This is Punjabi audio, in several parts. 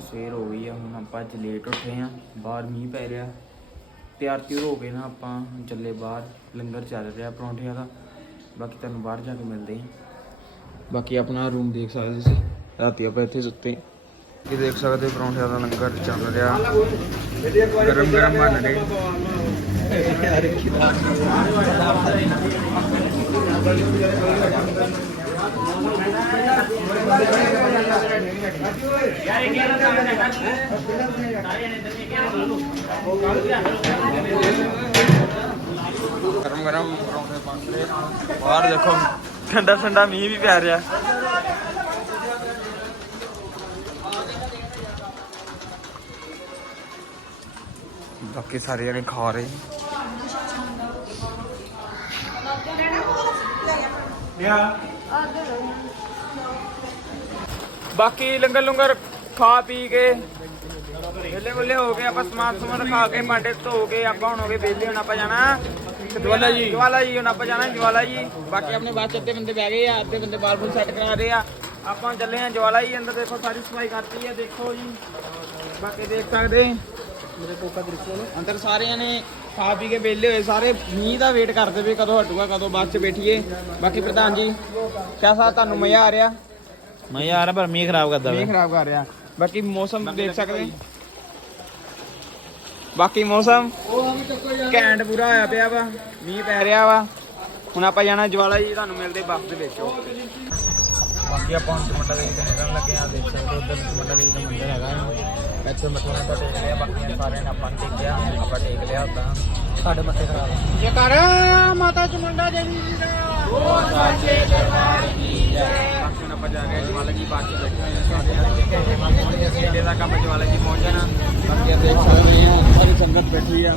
ਸਵੇਰ ਹੋ ਗਈ ਆ ਹੁਣ ਆਪਾਂ ਅੱਜ ਲੇਟ ਉੱਠੇ ਆ ਬਾਹਰ ਮੀਂਹ ਪੈ ਰਿਹਾ। ਤਿਆਰ ਤਿਉਰ ਹੋ ਗਏ ਨਾ ਆਪਾਂ ਚੱਲੇ ਬਾਹਰ ਲੰਗਰ ਚੱਲ ਰਿਹਾ ਪਰੌਂਠਿਆਂ ਦਾ। ਬਾਕੀ ਤੁਹਾਨੂੰ ਬਾਹਰ ਜਾ ਕੇ ਮਿਲਦੇ ਆ। ਬਾਕੀ ਆਪਣਾ ਰੂਮ ਦੇਖ ਸਕਦੇ ਤੁਸੀਂ ਰਾਤੀ ਆਪਾਂ ਇੱਥੇ ਸੁੱਤੇ। ਇਹ ਦੇਖ ਸਕਦੇ ਹੋ ਪਰੌਂਠਿਆਂ ਦਾ ਲੰਗਰ ਚੱਲ ਰਿਹਾ। ਗਰਮ ਗਰਮ ਬਣ ਰਹੇ ਗਰਮ ਗਰਮ ਪਰੌਂਠੇ ਬਣ ਰਹੇ ਬਾਹਰ ਦੇਖੋ, ਠੰਡਾ ਠੰਡਾ ਮੀਂਹ ਵੀ ਪੈ ਰਿਹਾ। ਬਾਕੀ ਸਾਰੇ ਜਣੇ ਖਾ ਰਹੇ। ਬਾਕੀ ਲੰਗਰ ਲੰਗਰ ਖਾ ਪੀ ਕੇ ਵੇਲੇ ਵੇਲੇ ਹੋ ਗਏ ਆਪਾਂ ਸਮਾਨ ਸਮਾਨ ਖਾ ਕੇ ਮਾਂਡੇ ਧੋ ਕੇ ਆਪਾਂ ਹੁਣ ਹੋ ਗਏ ਵੇਲੇ ਹੁਣ ਆਪਾਂ ਜਾਣਾ। ਜਵਾਲਾ ਜੀ। ਜਵਾਲਾ ਜੀ ਹੁਣ ਆਪਾਂ ਜਾਣਾ ਜਵਾਲਾ ਜੀ। ਬਾਕੀ ਆਪਣੇ ਬਾਅਦ ਚ ਅੱਧੇ ਬੰਦੇ ਬਹਿ ਗਏ ਆ ਅੱਧੇ ਬੰਦੇ ਬਾਲ ਬੁਲ ਸੈੱਟ ਕਰਾ ਰਹੇ ਆ। ਆਪਾਂ ਚੱਲੇ ਆ ਜਵਾਲਾ ਜੀ ਅੰਦਰ ਦੇਖੋ ਸਾਰੀ ਸਫ਼ਾਈ ਕਰਤੀ ਆ ਦੇਖੋ ਜੀ। ਬਾਕੀ ਦੇਖ ਸਕਦੇ ਮੇਰੇ ਕੋਕਾ ਦ੍ਰਿਸ਼ੋ ਅੰਦਰ ਸਾਰਿਆਂ ਨੇ ਖਾ ਪੀ ਕੇ ਵੇਲੇ ਹੋਏ ਸਾਰੇ ਮੀਂਹ ਦਾ ਵੇਟ ਕਰਦੇ ਪਏ ਕਦੋਂ ਹਟੂਗਾ ਕਦੋਂ ਬੱਸ 'ਚ ਬੈਠੀਏ। ਬਾਕੀ ਪ੍ਰਧਾਨ ਜੀ ਕਿਆ ਸਾ ਤੁਹਾਨੂੰ ਮਜ਼ਾ ਆ ਰਿਹਾ? ਮੈਂ ਯਾਰ ਪਰ ਮੀਂਹ ਖਰਾਬ ਕਰਦਾ ਮੀਂਹ ਖਰਾਬ ਕਰ ਰਿਹਾ। ਬਾਕੀ ਮੌਸਮ ਦੇਖ ਸਕਦੇ? ਬਾਕੀ ਮੌਸਮ? ਘੈਂਟ ਪੂਰਾ ਹੋਇਆ ਪਿਆ ਵਾ ਮੀਂਹ ਪੈ ਰਿਹਾ ਵਾ। ਹੁਣ ਆਪਾਂ ਜਾਣਾ ਜਵਾਲਾ ਜੀ ਤੁਹਾਨੂੰ ਮਿਲਦੇ ਬੱਸ ਦੇ ਵਿੱਚ। ਬਾਕੀ ਆਪਾਂ ਹੁਣ ਚਮੰਡਾ ਦੇ ਵਿੱਚ ਨਿਕਲਣ ਲੱਗੇ ਆ ਦੇਖ ਸਕਦੇ ਉਧਰ ਚਮੰਡਾ ਦੇ ਵਿੱਚ ਮੰਦਿਰ ਹੈਗਾ। ਇੱਥੇ ਮੱਥਾ ਮੁੱਠਾ ਟੇਕ ਲਿਆ ਬਾਕੀ ਸਾਰਿਆਂ ਨੇ ਆਪਾਂ ਨੇ ਟੇਕਿਆ ਆਪਾਂ ਟੇਕ ਲਿਆ ਉਦਾਂ। ਸਾਡੇ ਮੱਥੇ ਖਰਾਬ ਜੇ ਕਰ ਮਾਤਾ ਚਮੰਡਾ ਦੇਵੀ ਜੀ ਦਾ। ਬਹੁਤ ਸਾਚੇ ਦਰਬਾਰ ਕੀ ਜੈ ਬਾਕੀ ਹੁਣ ਆਪਾਂ ਜਾ ਕੇ ਜਵਾਲਾ ਜੀ ਚ ਬੈਠੇ ਹੋਏ ਸਾਡੇ ਅਸੀਂ ਅੱਡੇ ਤੱਕ ਆਪਾਂ ਜਵਾਲਾ ਜੀ ਪਹੁੰਚ ਜਾਣਾ। ਬਾਕੀ ਦੇਖ ਸਕਦੇ ਆ। ਸਾਰੀ ਸੰਗਤ ਬੈਠੀ ਆ।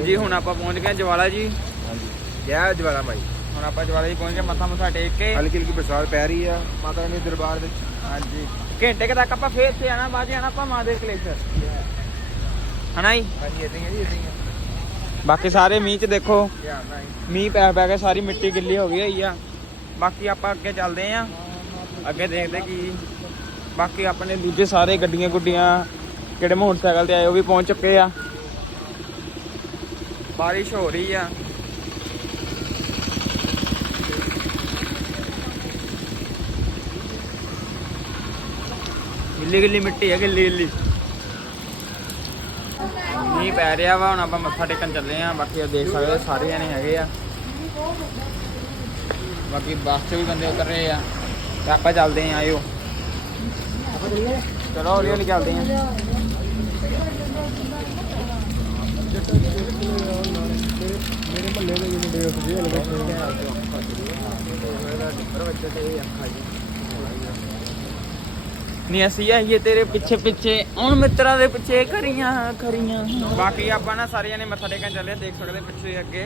ਹਾਂਜੀ ਹੁਣ ਆਪਾਂ ਪਹੁੰਚ ਗਏ ਜਵਾਲਾ ਜੀ। ਜੈ ਜਵਾਲਾ ਮਾਈ ਹੁਣ ਆਪਾਂ ਜਵਾਲਾ ਜੀ ਪਹੁੰਚ ਗਏ ਮੱਥਾ ਮੁੱਥਾ ਟੇਕ ਕੇ। ਹਲਕੀ ਹਲਕੀ ਬਰਸਾਤ ਪੈ ਰਹੀ ਆ ਮਾਤਾ ਰਾਣੀ ਦੇ ਦਰਬਾਰ ਵਿੱਚ। ਹਾਂਜੀ। ਘੰਟੇ ਕੁ ਤੱਕ ਆਪਾਂ ਫੇਰ ਤੇ ਆਣਾ ਬਾਅਦ ਆਣਾ ਆਪਾਂ ਮਹਾਦੇਵ ਕਲੇਸ਼ਰ ਹਨਾ ਜੀ? ਹਾਂਜੀ ਇਦਾਂ ਹੀ ਆ ਜੀ ਇਦਾਂ ਹੀ ਆ। ਬਾਕੀ ਸਾਰੇ ਮੀਂਹ 'ਚ ਦੇਖੋ। ਮੀਂਹ ਪੈ ਪੈ ਕੇ ਸਾਰੀ ਮਿੱਟੀ ਗਿੱਲੀ ਹੋ ਗਈ ਹੋਈ ਆ। ਬਾਕੀ ਆਪਾਂ ਅੱਗੇ ਚੱਲਦੇ ਆਂ। ਅੱਗੇ ਦੇਖਦੇ ਕੀ। ਬਾਕੀ ਆਪਣੇ ਦੂਜੇ ਸਾਰੇ ਗੱਡੀਆਂ ਗੁੱਡੀਆਂ ਕਿਹੜੇ ਮੋਟਰਸਾਈਕਲ ਤੇ ਆਏ ਉਹ ਵੀ ਪਹੁੰਚ ਚੁੱਕੇ ਆ। ਬਾਰਿਸ਼ ਹੋ ਰਹੀ ਆ। ਗਿੱਲੀ ਗਿੱਲੀ ਮਿੱਟੀ ਹੈ ਗਿੱਲੀ ਗਿੱਲੀ। ਮੀਂਹ ਪੈ ਰਿਹਾ ਵਾ, ਹੁਣ ਆਪਾਂ ਮੱਥਾ ਟੇਕਣ ਚੱਲੇ ਆ। ਬਾਕੀ ਇਹ ਦੇਖ ਸਕਦੇ ਸਾਰੇ ਜਣੇ ਹੈਗੇ ਆ। ਬਾਕੀ ਬੱਸ 'ਚ ਵੀ ਬੰਦੇ ਉਤਰ ਰਹੇ ਆ। ਤੇ ਆਪਾਂ ਚੱਲਦੇ ਆ, ਆਇਓ। ਚਲੋ, ਹੌਲੀ ਹੌਲੀ ਚੱਲਦੇ ਆ। ਮੇਰੇ ਮਹੱਲੇ ਦੇ ਜਿਹੜੇ ਉੱਥੇ ਜੇ ਨਹੀਂ ਅਸੀਂ ਆਈਏ ਤੇਰੇ ਪਿੱਛੇ ਪਿੱਛੇ। ਹੁਣ ਮਿੱਤਰਾਂ ਦੇ ਪਿੱਛੇ ਖਰੀਆਂ ਖਰੀਆਂ। ਬਾਕੀ ਆਪਾਂ ਨਾ ਸਾਰੇ ਜਣੇ ਮੱਥਾ ਟੇਕਣ ਚੱਲੇ ਦੇਖ ਸਕਦੇ ਪਿੱਛੇ ਅੱਗੇ।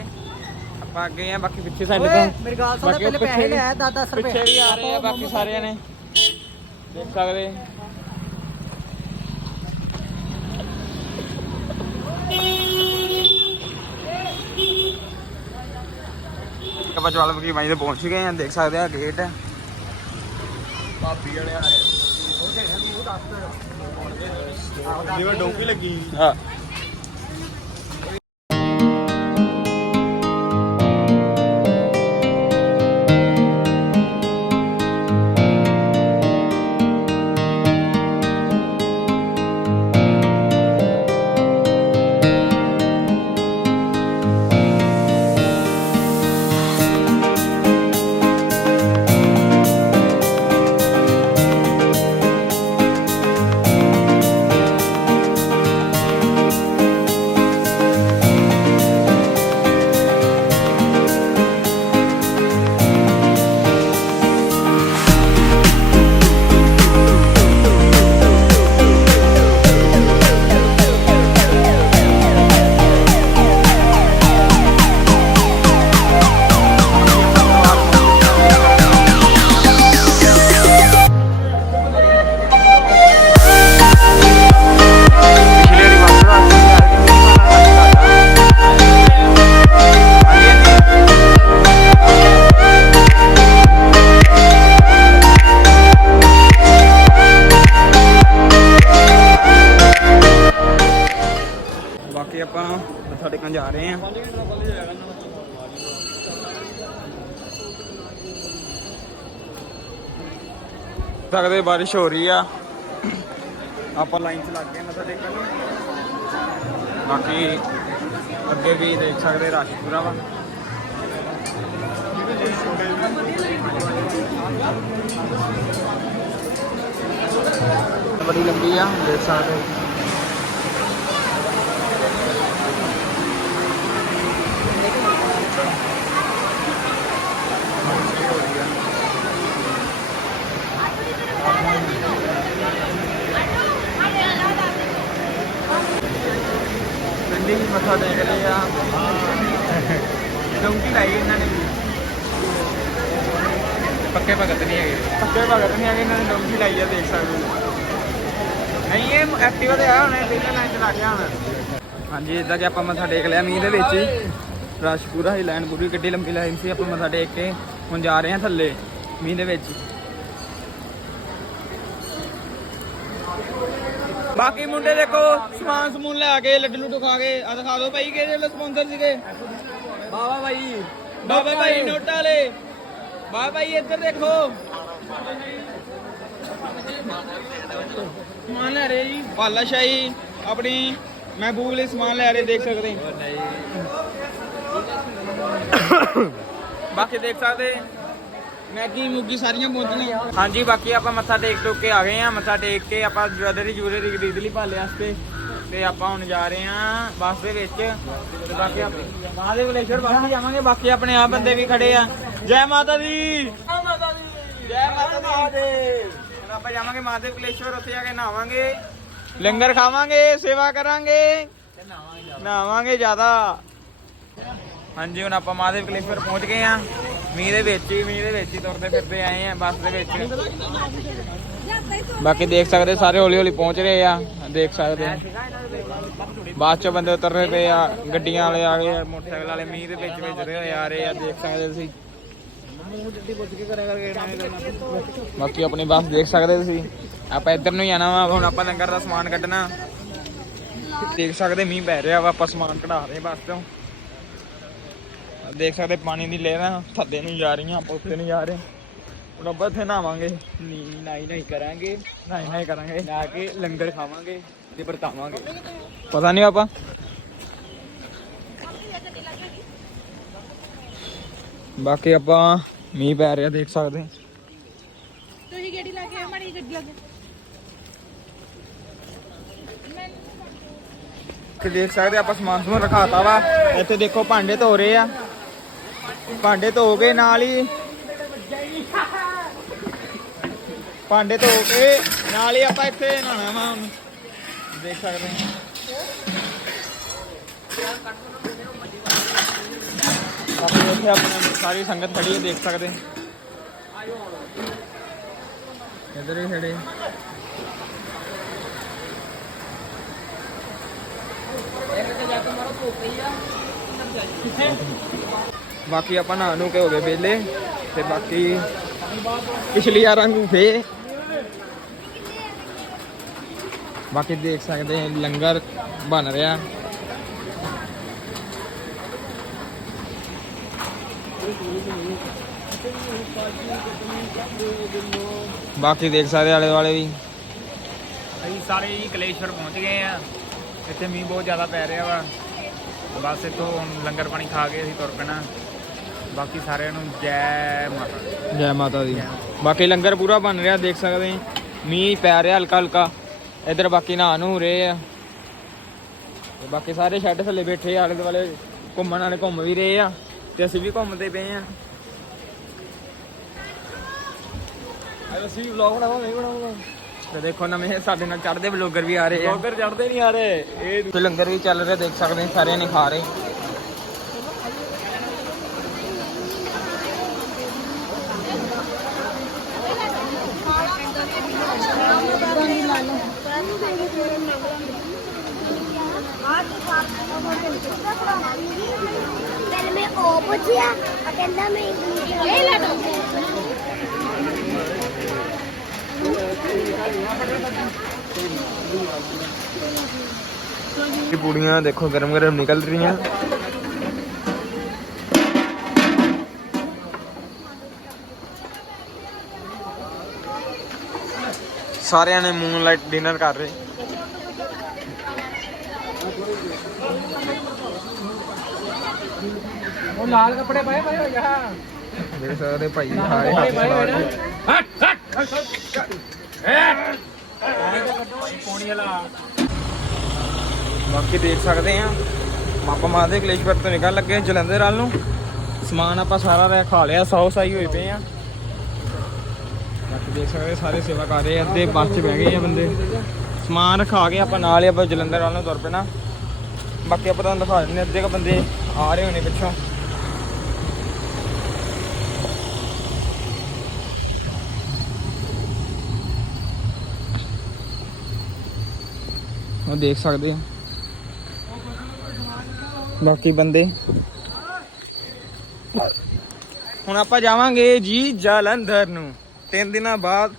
ਆਪਾਂ ਅੱਗੇ ਆ ਬਾਕੀ ਪਿੱਛੇ ਸਾਡੇ ਤੋਂ ਮੇਰੀ ਗੱਲ ਬਾਕੀ ਪਹਿਲੇ ਪੈਸੇ ਵੀ- ਲੈ 10 10 ਰੁਪਏ। ਪਿੱਛੇ ਵੀ ਆ ਰਹੇ ਆ ਬਾਕੀ ਸਾਰੇ ਜਣੇ ਦੇਖ ਸਕਦੇ ਆਪਾਂ ਜਵਾਲ ਬਕੀ ਬਾਈ ਦੇ ਪਹੁੰਚ ਗਏ ਆ ਦੇਖ ਸਕਦੇ ਆ ਗੇਟ ਭਾਬੀ ਵਾਲੇ ਆਏ। ਜਿਵੇਂ ਡੌਂਕੀ ਲੱਗੀ। ਹਾਂ। ਸਕਦੇ ਬਾਰਿਸ਼ ਹੋ ਰਹੀ ਆ। ਆਪਾਂ ਲਾਈਨ 'ਚ ਲੱਗ ਗਏ ਮੱਥਾ ਟੇਕਣ ਨੂੰ। ਬਾਕੀ ਅੱਗੇ ਵੀ ਦੇਖ ਸਕਦੇ ਰਸ਼ ਪੂਰਾ ਵਾ। ਬੜੀ ਲੰਬੀ ਆ, ਦੇਖ ਸਕਦੇ ਪਿੰਡੀ ਵੀ ਮੱਥਾ ਟੇਕ ਲਏ ਆ ਡੌਂਕੀ ਲਾਈ ਇਹਨਾਂ ਨੇ ਵੀ ਪੱਕੇ ਭਗਤ ਨਹੀਂ ਹੈਗੇ। ਪੱਕੇ ਭਗਤ ਨਹੀਂ ਹੈਗੇ ਇਹਨਾਂ ਨੇ ਡੌਂਕੀ ਲਾਈ ਆ ਦੇਖ ਸਕਦੇ ਹੋ। ਨਹੀਂ ਇਹ ਐਕਟਿਵਾ ਤੇ ਆ ਹੁਣ ਪਹਿਲਾਂ ਲਾਈਨ ਚ ਲੱਗ ਗਿਆ ਹੁਣ। ਹਾਂਜੀ ਇਦਾਂ ਕਿ ਆਪਾਂ ਮੱਥਾ ਟੇਕ ਲਿਆ ਮੀਂਹ ਦੇ ਵਿੱਚ ਹੀ। ਰਸ਼ ਪੂਰਾ ਹੀ ਲਾਈਨ ਪੂਰੀ ਕਿੱਡੀ ਲੰਬੀ ਲਾਈਨ ਸੀ ਆਪਾਂ ਮੱਥਾ ਟੇਕ ਕੇ ਹੁਣ ਜਾ ਰਹੇ ਹਾਂ ਥੱਲੇ ਮੀਂਹ ਦੇ ਵਿੱਚ। ਬਾਕੀ ਮੁੰਡੇ ਦੇਖੋ ਸਮਾਨ ਸਮੂਨ ਲੈ ਕੇ ਲੱਡੂ ਲੁੱਡੂ ਖਾ ਕੇ ਆ ਦਿਖਾ ਦਿਓ ਭਾਈ ਕਿਹੜੇ ਸਪਾਂਸਰ ਸੀਗੇ? ਬਾਬਾ ਭਾਈ। ਬਾਬਾ ਭਾਈ ਨੋਟਾਂ ਬਾਬਾ ਭਾਈ ਇੱਧਰ ਦੇਖੋ। ਸਮਾਨ ਲੈ ਰਹੇ ਜੀ। ਬਾਲਾਸ਼ਾਹੀ ਆਪਣੀ ਮਹਿਬੂਬ ਲਈ ਸਮਾਨ ਲੈ ਰਹੇ ਦੇਖ ਸਕਦੇ ਬਾਕੀ ਦੇਖ ਸਕਦੇ ਮੈਗੀ ਮੁੱਗੀ ਸਾਰੀਆਂ ਪਹੁੰਚੀਆਂ। ਹਾਂਜੀ ਬਾਕੀ ਆਪਾਂ ਮੱਥਾ ਟੇਕ ਟੋਕ ਕੇ ਆ ਗਏ ਆ ਮੱਥਾ ਟੇਕ ਕੇ ਆਪਾਂ ਜਵੈਲਰੀ ਜੂਲਰੀ ਖਰੀਦ ਲਈ ਭਾਲੇ ਵਾਸਤੇ। ਤੇ ਆਪਾਂ ਹੁਣ ਜਾ ਰਹੇ ਆ ਬੱਸ ਦੇ ਵਿੱਚ ਤੇ ਬਾਕੀ ਆਪਣੇ ਮਹਾਦੇਵ ਕਲੇਸ਼ਵਰ ਬੱਸ ਜਾਵਾਂਗੇ ਬਾਕੀ ਆਪਣੇ ਆ ਬੰਦੇ ਵੀ ਖੜੇ ਆ। ਜੈ ਮਾਤਾ ਦੀ! ਜੈ ਮਾਤਾ ਦੀ! ਜੈ ਮਾਤਾ ਦੀ! ਹੁਣ ਆਪਾਂ ਜਾਵਾਂਗੇ ਮਹਾਦੇਵ ਕਲੇਸ਼ਵਰ ਉੱਥੇ ਜਾ ਕੇ ਨਹਾਵਾਂਗੇ। ਲੰਗਰ ਖਾਵਾਂਗੇ ਸੇਵਾ ਕਰਾਂਗੇ। ਨਹਾਵਾਂਗੇ ਜ਼ਿਆਦਾ। ਹਾਂਜੀ ਹੁਣ ਆਪਾਂ ਮਹਾਦੇਵ ਕਲੇਸ਼ਵਰ ਪਹੁੰਚ ਗਏ ਆ ਮੀਂਹ ਦੇ ਵਿੱਚ ਹੀ ਮੀਂਹ ਦੇ ਵਿੱਚ ਹੀ ਤੁਰਦੇ ਫਿਰਦੇ ਆਏ ਆ ਬੱਸ ਦੇ ਵਿੱਚ। ਬਾਕੀ ਦੇਖ ਸਕਦੇ ਸਾਰੇ ਹੌਲੀ ਹੌਲੀ ਪਹੁੰਚ ਰਹੇ ਆ, ਦੇਖ ਸਕਦੇ ਆ ਬਾਅਦ ਚੋਂ ਬੰਦੇ ਉਤਰ ਰਹੇ ਪਏ ਆ, ਗੱਡੀਆਂ ਵਾਲੇ ਆ ਗਏ ਆ, ਮੋਟਰਸਾਈਕਲ ਵਾਲੇ ਮੀਂਹ ਦੇ ਵਿੱਚ ਵਿਚਰੇ ਹੋਏ ਆ ਰਹੇ ਆ, ਦੇਖ ਸਕਦੇ ਤੁਸੀਂ। ਬਾਕੀ ਆਪਣੀ ਬੱਸ ਦੇਖ ਸਕਦੇ ਤੁਸੀਂ। ਆਪਾਂ ਇੱਧਰ ਨੂੰ ਹੀ ਆਣਾ ਵਾ, ਹੁਣ ਆਪਾਂ ਲੰਗਰ ਦਾ ਸਮਾਨ ਕੱਢਣਾ। ਦੇਖ ਸਕਦੇ ਮੀਂਹ ਪੈ ਰਿਹਾ ਵਾ, ਆਪਾਂ ਸਮਾਨ ਕਢਾ ਰਹੇ ਬੱਸ ਤੋਂ ਦੇਖ ਸਕਦੇ ਪਾਣੀ ਦੀ ਲਹਿਰਾਂ ਥੱਲੇ ਨੂੰ ਜਾ ਰਹੀਆਂ, ਆਪਾਂ ਉੱਤੇ ਨੂੰ ਜਾ ਰਹੇ। ਹੁਣ ਆਪਾਂ ਇੱਥੇ ਨਹਾਵਾਂਗੇ। ਨੀ ਨਾਈ ਨਹੀਂ ਕਰਾਂਗੇ। ਨਾਈ ਨਹੀਂ ਕਰਾਂਗੇ। ਨਾ ਕੇ ਲੰਗਰ ਖਾਵਾਂਗੇ ਤੇ ਵਰਤਾਵਾਂਗੇ। ਪਤਾ ਨਹੀਂ ਆਪਾਂ। ਬਾਕੀ ਆਪਾਂ ਮੀਂਹ ਪੈ ਰਿਹਾ ਦੇਖ ਸਕਦੇ। ਤੁਸੀਂ ਕਿਹੜੀ ਲੈ ਕੇ ਮਾੜੀ ਗੱਡੀ ਅੱਗੇ? ਕਿ ਦੇਖ ਸਕਦੇ ਆਪਾਂ ਸਮਾਨ ਸਮੂਨ ਰਖਾਤਾ ਵਾ। ਇੱਥੇ ਦੇਖੋ ਭਾਂਡੇ ਧੋ ਰਹੇ ਆ। ਭਾਂਡੇ ਧੋ ਕੇ ਨਾਲ ਹੀ ਭਾਂਡੇ ਧੋ ਕੇ ਨਾਲ ਹੀ ਆਪਾਂ ਇੱਥੇ ਨਹਾਣਾ ਵਾ ਹੁਣ। ਦੇਖ ਸਕਦੇ ਹਾਂ। ਆਪਣੇ ਇੱਥੇ ਆਪਣੀ ਸਾਰੀ ਸੰਗਤ ਖੜੀ ਹੈ, ਦੇਖ ਸਕਦੇ ਇਧਰ ਹੀ ਖੜੇ। ਬਾਕੀ ਆਪਾਂ ਨਹਾ ਨੂੰ ਕੇ ਹੋ ਗਏ ਵਿਹਲੇ ਤੇ ਬਾਕੀ ਪਿਛਲੀ ਵਾਰਾਂ ਨੂੰ ਫੇ ਬਾਕੀ ਦੇਖ ਸਕਦੇ ਹਾਂ ਲੰਗਰ ਬਣ ਰਿਹਾ। ਬਾਕੀ ਦੇਖ ਸਕਦੇ ਆਲੇ ਦੁਆਲੇ ਵੀ। ਅਸੀਂ ਸਾਰੇ ਹੀ ਕਲੇਸ਼ਵਰ ਪਹੁੰਚ ਗਏ ਆ। ਇੱਥੇ ਮੀਂਹ ਬਹੁਤ ਜ਼ਿਆਦਾ ਪੈ ਰਿਹਾ ਵਾ। ਬਸ ਇੱਥੋਂ ਹੁਣ ਲੰਗਰ ਪਾਣੀ ਖਾ ਕੇ ਅਸੀਂ ਤੁਰ ਪੈਣਾ। ਬਾਕੀ ਸਾਰਿਆਂ ਨੂੰ ਜੈ ਮਾਤਾ ਦੀ। ਜੈ ਮਾਤਾ ਦੀ। ਬਾਕੀ ਲੰਗਰ ਪੂਰਾ ਬਣ ਰਿਹਾ ਦੇਖ ਸਕਦੇ ਮੀਂਹ ਪੈ ਰਿਹਾ ਹਲਕਾ ਹਲਕਾ ਇੱਧਰ ਬਾਕੀ ਨਹਾ ਨੂੰ ਰਹੇ ਆ। ਤੇ ਬਾਕੀ ਸਾਰੇ ਸ਼ੈੱਡ ਥੱਲੇ ਬੈਠੇ ਆਲੇ ਦੁਆਲੇ ਘੁੰਮਣ ਵਾਲੇ ਘੁੰਮ ਵੀ ਰਹੇ ਆ ਤੇ ਅਸੀਂ ਵੀ ਘੁੰਮਦੇ ਪਏ ਆ। ਅਸੀਂ ਵਲੌਗ ਬਣਾਵਾਂਗੇ ਨਹੀਂ ਬਣਾਵਾਂਗੇ। ਤੇ ਦੇਖੋ ਨਵੇਂ ਸਾਡੇ ਨਾਲ ਚੜ੍ਹਦੇ ਬਲੌਗਰ ਵੀ ਆ ਰਹੇ ਆ। ਬਲੌਗਰ ਚੜ੍ਹਦੇ ਨਹੀਂ ਆ ਰਹੇ। ਇਹ ਤੇ ਲੰਗਰ ਵੀ ਚੱਲ ਰਿਹਾ ਦੇਖ ਸਕਦੇ ਸਾਰੇ ਨੇ ਖਾ ਰਹੇ। ਪਹਿਲੇ ਮੈਂ ਉਹ ਪੁੱਛਿਆ ਆ ਕਹਿੰਦਾ ਮੈਂ ਇੰਗਲਿਸ਼ ਇਹ ਲੈ ਦੋ ਇਹ ਪੂੜੀਆਂ ਦੇਖੋ ਗਰਮ ਗਰਮ ਨਿਕਲ ਰਹੀਆਂ ਸਾਰਿਆਂ ਨੇ ਮੂਨ ਲਾਈਟ ਡਿਨਰ ਕਰ ਰਹੇ। ਉਹ ਲਾਲ ਕੱਪੜੇ ਪਾਏ ਪਾਏ ਹੋ ਜਾ ਦੇਖ ਸਕਦੇ ਭਾਈ ਹਾਰੇ ਹੱਥ ਲਾ ਕੇ ਬਾਕੀ ਦੇਖ ਸਕਦੇ ਆ ਮਾਪਾ ਮਾਦੇ ਕਲੇਸ਼ਵਰ ਤੋਂ ਨਿਕਲ ਲੱਗੇ ਜਲੰਧਰ ਵੱਲ ਨੂੰ। ਸਮਾਨ ਆਪਾਂ ਸਾਰਾ ਰਹਿ ਖਾ ਲਿਆ ਸੌ ਸਾਈ ਹੋਏ ਪਏ ਆ। ਬਾਕੀ ਦੇਖ ਸਕਦੇ ਸਾਰੇ ਸੇਵਾ ਕਰ ਰਹੇ ਆ, ਅੱਧੇ ਬੱਸ 'ਚ ਬਹਿ ਗਏ ਆ ਬੰਦੇ। ਸਮਾਨ ਰਖਾ ਕੇ ਆਪਾਂ ਨਾਲ ਹੀ ਆਪਾਂ ਜਲੰਧਰ ਵੱਲ ਨੂੰ ਤੁਰ ਪੈਣਾ। ਬਾਕੀ ਆਪਾਂ ਤੁਹਾਨੂੰ ਦਿਖਾ ਦਿੰਦੇ ਅੱਧੇ ਕ ਬੰਦੇ ਆ ਰਹੇ ਹੋਣੇ ਪਿੱਛੋਂ। ਉਹ ਦੇਖ ਸਕਦੇ ਆ। ਬਾਕੀ ਬੰਦੇ। ਹੁਣ ਆਪਾਂ ਜਾਵਾਂਗੇ ਜੀ ਜਲੰਧਰ ਨੂੰ। ਤਿੰਨ ਦਿਨਾਂ ਬਾਅਦ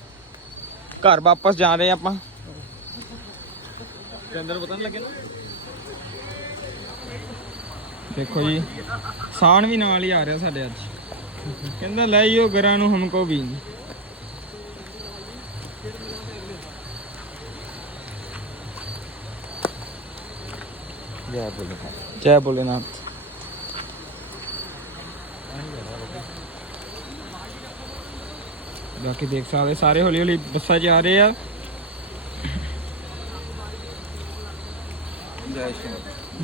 ਘਰ ਵਾਪਸ ਜਾ ਰਹੇ ਆਪਾਂ। ਜਲੰਧਰ ਪਤਾ ਨਹੀਂ ਲੱਗਿਆ ਦੇਖੋ ਜੀ ਸਾਨ ਵੀ ਨਾਲ ਹੀ ਆ ਰਿਹਾ ਸਾਡੇ ਅੱਜ। ਕਹਿੰਦਾ ਲੈ ਆਇਓ ਘਰਾਂ ਨੂੰ ਹਮਕੋ ਵੀ। ਜੈ ਭੋਲੇਨਾਥ। ਜੈ ਭੋਲੇਨਾਥ। ਬਾਕੀ ਦੇਖ ਸਕਦੇ ਸਾਰੇ ਹੌਲੀ ਹੌਲੀ ਬੱਸਾਂ 'ਚ ਆ ਰਹੇ ਆ।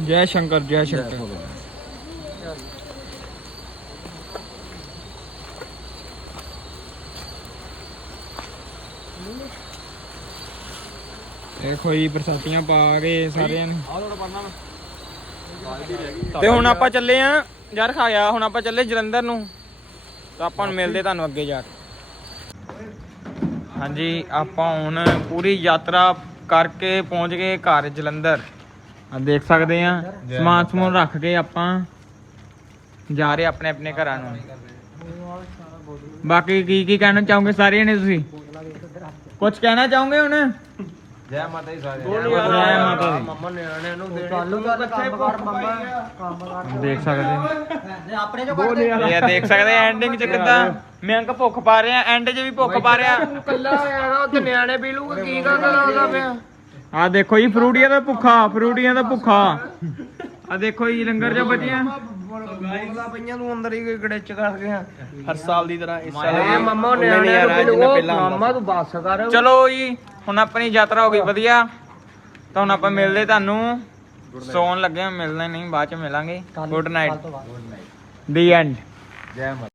ਜੈ ਸ਼ੰਕਰ। ਜੈ ਸ਼ੰਕਰ ਦੇਖੋ ਜੀ ਬਰਸਾਤੀਆਂ ਪਾ ਕੇ ਸਾਰਿਆਂ ਨੇ। ਤੇ ਹੁਣ ਆਪਾਂ ਚੱਲੇ ਆ ਯਾਰ ਖਾ ਗਿਆ ਹੁਣ ਆਪਾਂ ਚੱਲੇ ਜਲੰਧਰ ਨੂੰ। ਤਾਂ ਆਪਾਂ ਨੂੰ ਮਿਲਦੇ ਤੁਹਾਨੂੰ ਅੱਗੇ ਜਾ ਕੇ। ਹਾਂਜੀ ਆਪਾਂ ਹੁਣ ਪੂਰੀ ਯਾਤਰਾ ਕਰਕੇ ਪਹੁੰਚ ਗਏ ਘਰ ਜਲੰਧਰ। ਆ ਦੇਖ ਸਕਦੇ ਆ ਸਮਾਨ ਸਮੂਨ ਰੱਖ ਕੇ ਆਪਾਂ ਜਾ ਰਹੇ ਆਪਣੇ ਆਪਣੇ ਘਰਾਂ ਨੂੰ। ਬਾਕੀ ਕੀ ਕੀ ਕਹਿਣਾ ਚਾਹੋਗੇ ਸਾਰੇ ਨੇ ਤੁਸੀਂ? ਕੁਝ ਕਹਿਣਾ ਚਾਹੋਗੇ ਹੁਣ? ਜੈ ਮਾਤਾ ਦੀ ਸਾਰੇ ਜੈ ਮਾਤਾ ਦੀ। ਮੰਮਾ ਨਿਆਣਿਆਂ ਨੂੰ ਦੇਣੇ ਤੁਹਾਨੂੰ ਤਾਂ ਕੰਮ ਕਰ ਮੰਮਾ। ਕੰਮ ਕਰ ਦੇਖ ਸਕਦੇ ਆਪਣੇ ਜੋ ਕਰਦੇ ਇਹ ਦੇਖ ਸਕਦੇ ਐਂਡਿੰਗ ਚ ਕਿਦਾਂ? ਮੈਂ ਕਿ ਭੁੱਖ ਪਾ ਰਿਹਾ ਐਂਡ 'ਚ ਵੀ ਭੁੱਖ ਪਾ ਰਿਹਾ। ਕੱਲਾ ਆਇਆ ਉੱਥੇ ਨਿਆਣੇ ਪੀ ਲੂਗਾ ਕੀ ਕਰਦਾ ਲੱਗਦਾ ਪਿਆ ਆ ਦੇਖੋ ਜੀ ਫਰੂਟੀਆਂ ਦਾ ਭੁੱਖਾ ਫਰੂਟੀਆਂ ਦਾ ਭੁੱਖਾ। ਆ ਦੇਖੋ ਜੀ ਲੰਗਰ ਚ ਬਚੀਆਂ। ਬੋਲਦਾ ਪਈਆਂ ਤੂੰ ਅੰਦਰ ਹੀ ਗੜੇਚ ਕਰ ਗਿਆ। ਹਰ ਸਾਲ ਦੀ ਤਰ੍ਹਾਂ ਇਸ ਸਾਲ ਇਹ ਮੰਮਾ ਨਿਆਣਿਆਂ ਨੂੰ ਪੀ ਲੂਗਾ ਮੰਮਾ ਤੂੰ ਬੱਸ ਕਰ। ਚਲੋ ਜੀ ਹੁਣ ਆਪਣੀ ਯਾਤਰਾ ਹੋ ਗਈ ਵਧੀਆ। ਤਾਂ ਹੁਣ ਆਪਾਂ ਮਿਲਦੇ ਤੁਹਾਨੂੰ। ਸੌਣ ਲੱਗੇ ਹਾਂ, ਮਿਲਣਾ ਨਹੀਂ ਬਾਅਦ ਚ ਮਿਲਾਂਗੇ। ਗੁੱਡ ਨਾਈਟ ਦੀ ਐਂਡ ਜੈ ਮਾਤਾ